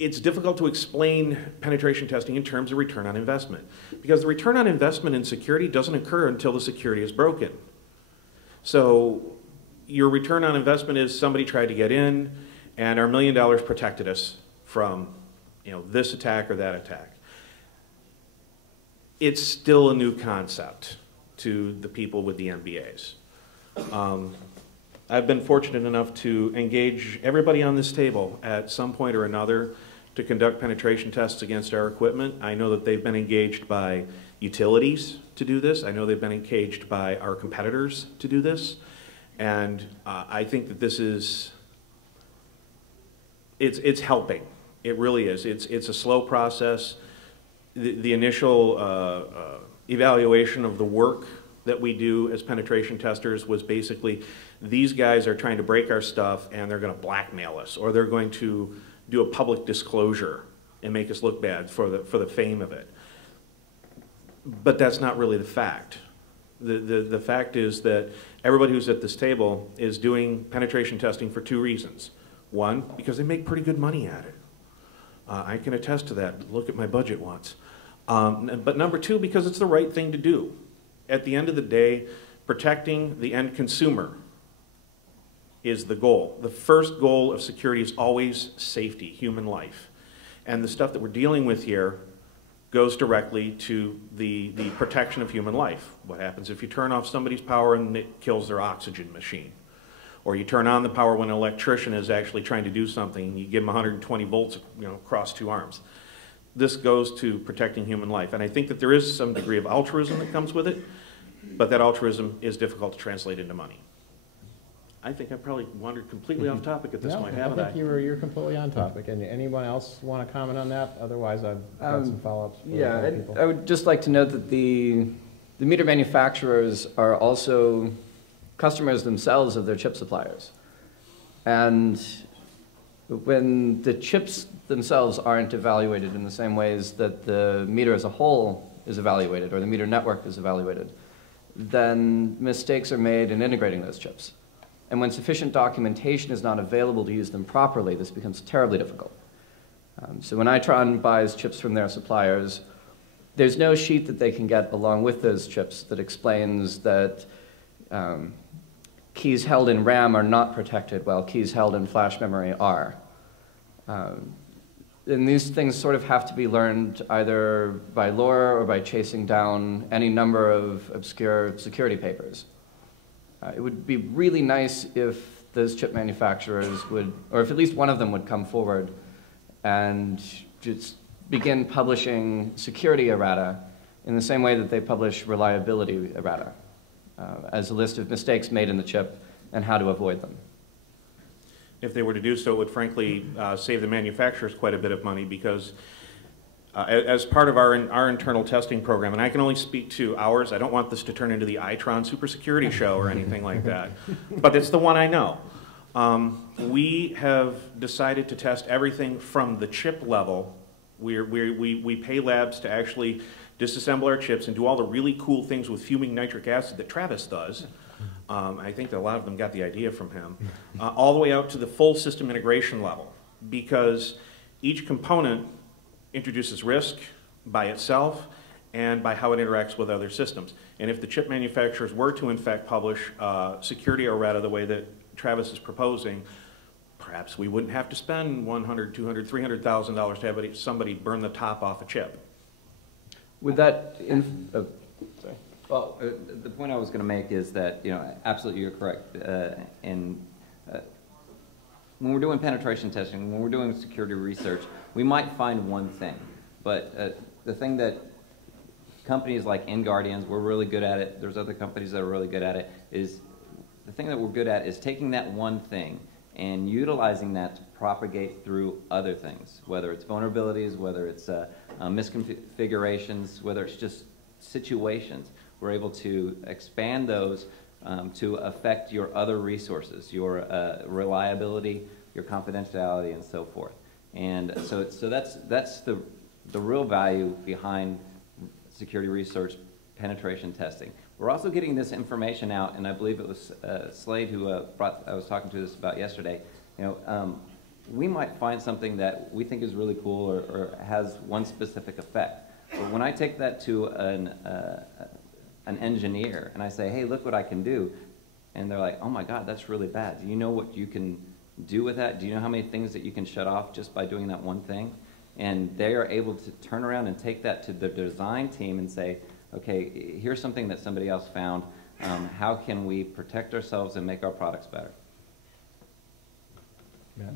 it's difficult to explain penetration testing in terms of return on investment, because the return on investment in security doesn't occur until the security is broken. So your return on investment is somebody tried to get in and our $1 million protected us from, you know, this attack or that attack. It's still a new concept to the people with the MBAs. I've been fortunate enough to engage everybody on this table at some point or another to conduct penetration tests against our equipment. I know that they've been engaged by utilities to do this. I know they've been engaged by our competitors to do this. And I think that this is, it's helping. It really is. It's a slow process. The initial evaluation of the work that we do as penetration testers was basically, these guys are trying to break our stuff and they're going to blackmail us, or they're going to do a public disclosure and make us look bad for the fame of it. But that's not really the fact. The fact is that everybody who's at this table is doing penetration testing for two reasons. One, because they make pretty good money at it. I can attest to that. Look at my budget once. But number two, because it's the right thing to do. At the end of the day, protecting the end consumer is the goal. The first goal of security is always safety, human life. And the stuff that we're dealing with here goes directly to the protection of human life. What happens if you turn off somebody's power and it kills their oxygen machine? Or you turn on the power when an electrician is actually trying to do something and you give them 120 volts, you know, across two arms. This goes to protecting human life. And I think that there is some degree of altruism that comes with it, but that altruism is difficult to translate into money. I think I probably wandered completely off topic at this point, haven't I? I think you're completely on topic. And anyone else want to comment on that? Otherwise, I've got some follow-ups. Yeah, I would just like to note that the meter manufacturers are also customers themselves of their chip suppliers. And when the chips themselves aren't evaluated in the same ways that the meter as a whole is evaluated, or the meter network is evaluated, then mistakes are made in integrating those chips. And when sufficient documentation is not available to use them properly, this becomes terribly difficult. So when Itron buys chips from their suppliers, there's no sheet that they can get along with those chips that explains that keys held in RAM are not protected while keys held in flash memory are. And these things sort of have to be learned either by lore or by chasing down any number of obscure security papers. It would be really nice if those chip manufacturers would, or if at least one of them would come forward and just begin publishing security errata in the same way that they publish reliability errata, as a list of mistakes made in the chip and how to avoid them. If they were to do so, it would frankly save the manufacturers quite a bit of money, because as part of our internal testing program, and I can only speak to ours, I don't want this to turn into the Itron Super Security Show or anything like that, but it's the one I know. We have decided to test everything from the chip level. We pay labs to actually disassemble our chips and do all the really cool things with fuming nitric acid that Travis does. I think that a lot of them got the idea from him. All the way out to the full system integration level, because each component introduces risk by itself and by how it interacts with other systems. And if the chip manufacturers were to in fact publish security errata the way that Travis is proposing, perhaps we wouldn't have to spend $100,000, $200,000, $300,000 to have somebody burn the top off a chip. Would that, sorry. Well, the point I was going to make is that, you know, absolutely you're correct. When we're doing penetration testing, when we're doing security research, we might find one thing, but the thing that companies like InGuardians, we're really good at it, there's other companies that are really good at it, is the thing that we're good at is taking that one thing and utilizing that to propagate through other things, whether it's vulnerabilities, whether it's misconfigurations, whether it's just situations. We're able to expand those to affect your other resources, your reliability, your confidentiality, and so forth. And so that's the real value behind security research penetration testing. We're also getting this information out, and I believe it was Slade who I was talking to this about yesterday. You know, we might find something that we think is really cool or has one specific effect. But when I take that to an engineer and I say, hey, look what I can do, and they're like, oh my God, that's really bad. Do you know what you can do with that? Do you know how many things that you can shut off just by doing that one thing? And they are able to turn around and take that to the design team and say, okay, here's something that somebody else found. How can we protect ourselves and make our products better? Yeah.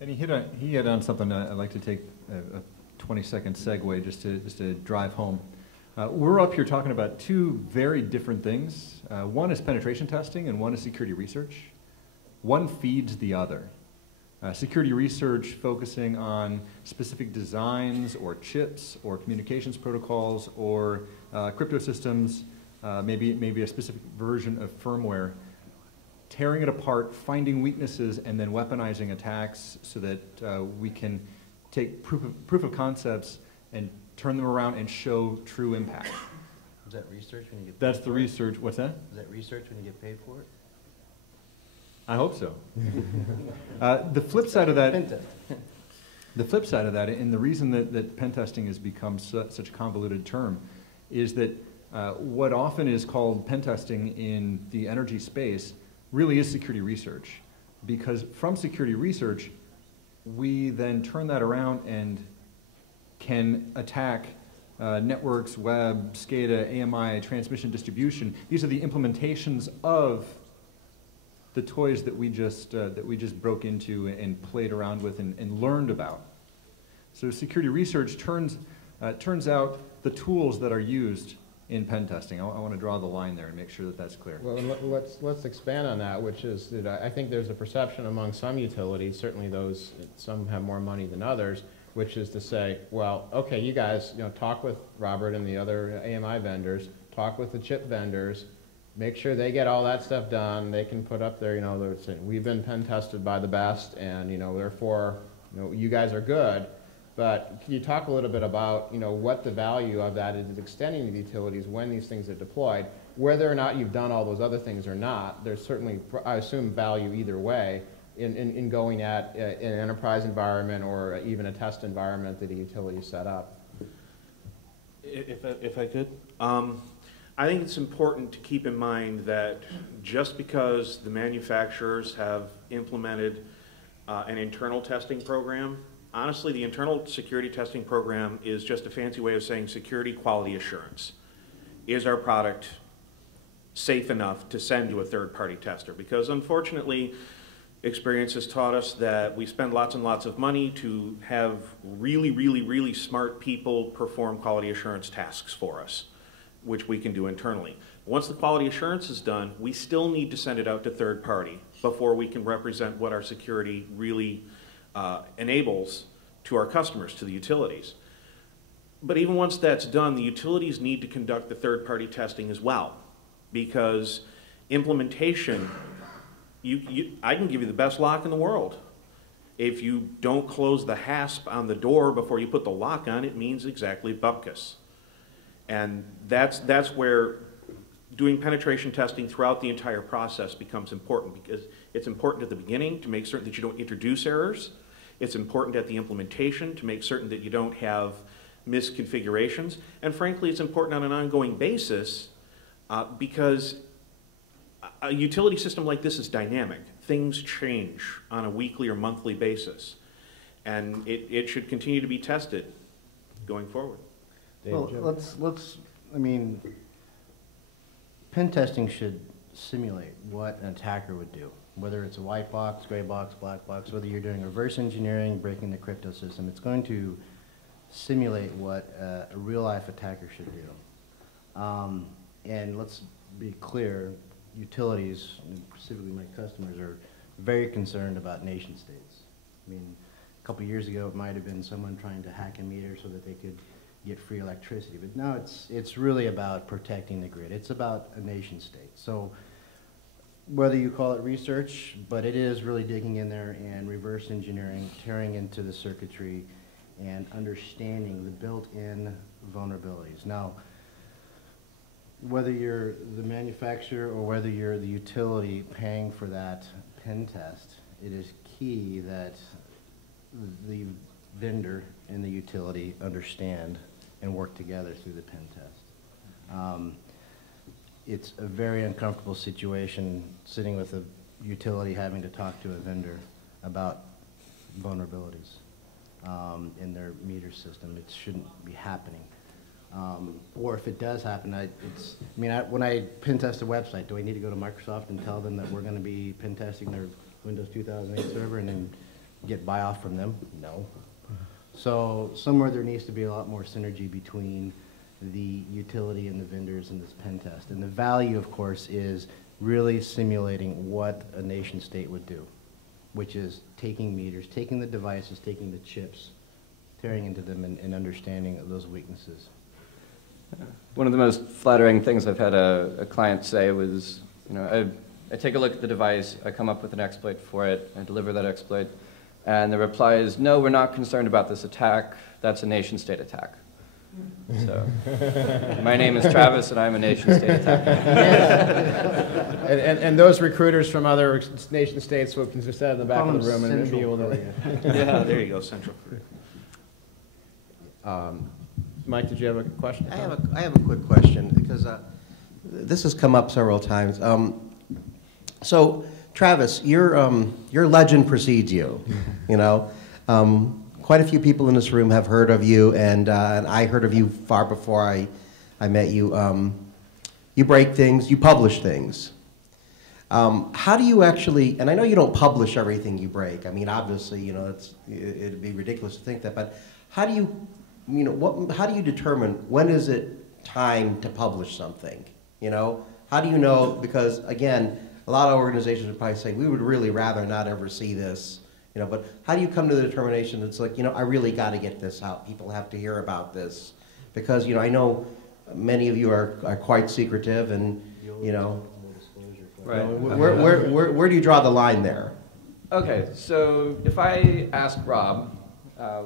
And he hit on something I'd like to take a 20-second segue just to drive home. We're up here talking about two very different things. One is penetration testing and one is security research. One feeds the other. Security research focusing on specific designs or chips or communications protocols or crypto systems, maybe a specific version of firmware, tearing it apart, finding weaknesses, and then weaponizing attacks so that we can take proof of concepts and turn them around and show true impact. Is that research when you get paid That's for the it? research. What's that? Is that research when you get paid for it? I hope so. The flip side of that, Pen test. the flip side of that, and the reason that pen testing has become such a convoluted term, is that what often is called pen testing in the energy space really is security research, because from security research, we then turn that around and can attack networks, web, SCADA, AMI, transmission, distribution. These are the implementations of the toys that we just broke into and played around with and learned about. So security research turns out the tools that are used in pen testing. I want to draw the line there and make sure that that's clear. Well, and let's expand on that, which is that I think there's a perception among some utilities, certainly those, some have more money than others, which is to say, well, okay, you guys, talk with Robert and the other AMI vendors, talk with the chip vendors, make sure they get all that stuff done. They can put up there, they're saying, we've been pen tested by the best, and therefore, you guys are good. But can you talk a little bit about, what the value of that is extending to the utilities when these things are deployed, whether or not you've done all those other things or not? There's certainly, I assume, value either way in going at an enterprise environment or even a test environment that a utility set up. If I could, I think it's important to keep in mind that just because the manufacturers have implemented an internal testing program, honestly, the internal security testing program is just a fancy way of saying security quality assurance. Is our product safe enough to send to a third-party tester? Because unfortunately, experience has taught us that we spend lots and lots of money to have really, really, really smart people perform quality assurance tasks for us, which we can do internally. Once the quality assurance is done, we still need to send it out to third party before we can represent what our security really enables to our customers, to the utilities. But even once that's done, the utilities need to conduct the third-party testing as well, because implementation, I can give you the best lock in the world. If you don't close the hasp on the door before you put the lock on, it means exactly bupkis. And that's where doing penetration testing throughout the entire process becomes important, because it's important at the beginning to make certain that you don't introduce errors. It's important at the implementation to make certain that you don't have misconfigurations. And frankly, it's important on an ongoing basis because a utility system like this is dynamic. Things change on a weekly or monthly basis. And it should continue to be tested going forward. Well, I mean, pen testing should simulate what an attacker would do. Whether it's a white box, gray box, black box, whether you're doing reverse engineering, breaking the crypto system, it's going to simulate what a real-life attacker should do. And let's be clear, utilities, and specifically my customers, are very concerned about nation states. I mean, a couple years ago, it might have been someone trying to hack a meter so that they could get free electricity. But now it's really about protecting the grid. It's about a nation state. So whether you call it research, but it is really digging in there and reverse engineering, tearing into the circuitry, and understanding the built-in vulnerabilities. Now, whether you're the manufacturer or whether you're the utility paying for that pen test, it is key that the vendor and the utility understand and work together through the pen test. It's a very uncomfortable situation sitting with a utility having to talk to a vendor about vulnerabilities in their meter system. It shouldn't be happening. Or if it does happen, when I pen test a website, do I need to go to Microsoft and tell them that we're going to be pen testing their Windows 2008 server and then get buy-off from them? No. So somewhere there needs to be a lot more synergy between the utility and the vendors in this pen test. And the value, of course, is really simulating what a nation state would do, which is taking meters, taking the devices, taking the chips, tearing into them and understanding those weaknesses. One of the most flattering things I've had a client say was, I take a look at the device, I come up with an exploit for it, I deliver that exploit, and the reply is, no, we're not concerned about this attack, that's a nation-state attack. So, my name is Travis, and I'm a nation-state attacker. And those recruiters from other nation-states will just sit in the back of the room and be able to... Yeah, there you go, Central Korea. Mike, did you have a question? I have a quick question, because this has come up several times. So, Travis, your legend precedes you, Quite a few people in this room have heard of you, and I heard of you far before I met you. You break things, you publish things. How do you actually, and I know you don't publish everything you break. I mean, obviously, it'd be ridiculous to think that, but how do you, how do you determine when is it time to publish something? How do you know? Because again, a lot of organizations would probably say, we would really rather not ever see this. But how do you come to the determination that's like, I really got to get this out. People have to hear about this. Because, I know many of you are quite secretive and, Right. Where do you draw the line there? Okay, so if I ask Rob,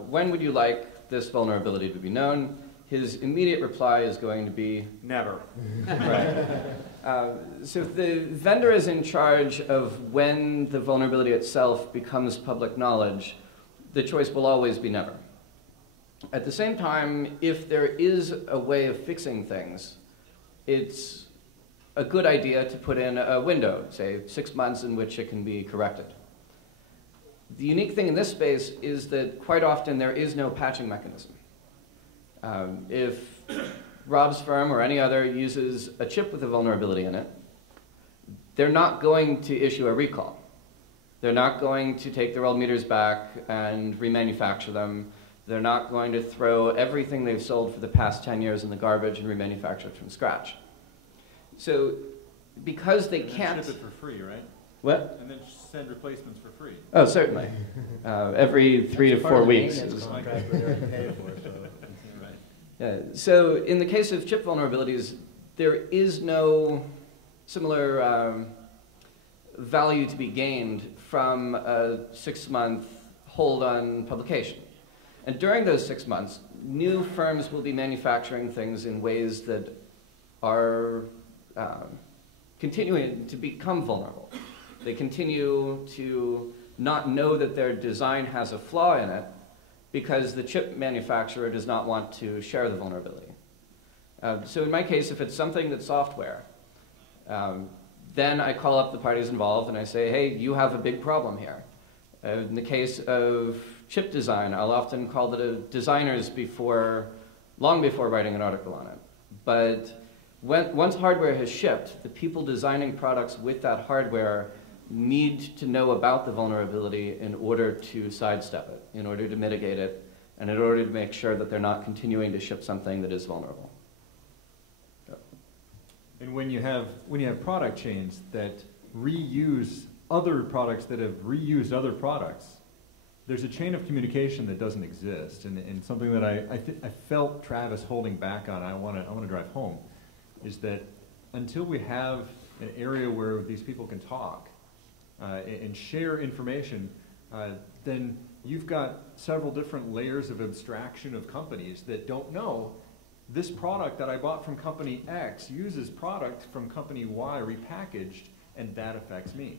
when would you like this vulnerability to be known? His immediate reply is going to be... Never. Right. So if the vendor is in charge of when the vulnerability itself becomes public knowledge, the choice will always be never. At the same time, if there is a way of fixing things, it's a good idea to put in a window, say 6 months in which it can be corrected. The unique thing in this space is that quite often there is no patching mechanism. If Rob's firm or any other uses a chip with a vulnerability in it, they're not going to issue a recall. They're not going to take their old meters back and remanufacture them. They're not going to throw everything they've sold for the past 10 years in the garbage and remanufacture it from scratch. So because they can't... ship it for free, right? What? And then send replacements for free. Oh, certainly. Every 3 to 4 weeks. Yeah. So in the case of chip vulnerabilities, there is no similar value to be gained from a 6-month hold on publication. And during those 6 months, new firms will be manufacturing things in ways that are continuing to become vulnerable. They continue to not know that their design has a flaw in it because the chip manufacturer does not want to share the vulnerability. So in my case, if it's something that's software, then I call up the parties involved and I say, hey, you have a big problem here. In the case of chip design, I'll often call the designers long before writing an article on it. But once hardware has shipped, the people designing products with that hardware need to know about the vulnerability in order to sidestep it, in order to mitigate it, and in order to make sure that they're not continuing to ship something that is vulnerable. And when you have product chains that reuse other products that have reused other products, there's a chain of communication that doesn't exist. And something that I felt Travis holding back on, I want to drive home, is that until we have an area where these people can talk and share information, then you've got several different layers of abstraction of companies that don't know this product that I bought from company X uses product from company Y repackaged, and that affects me.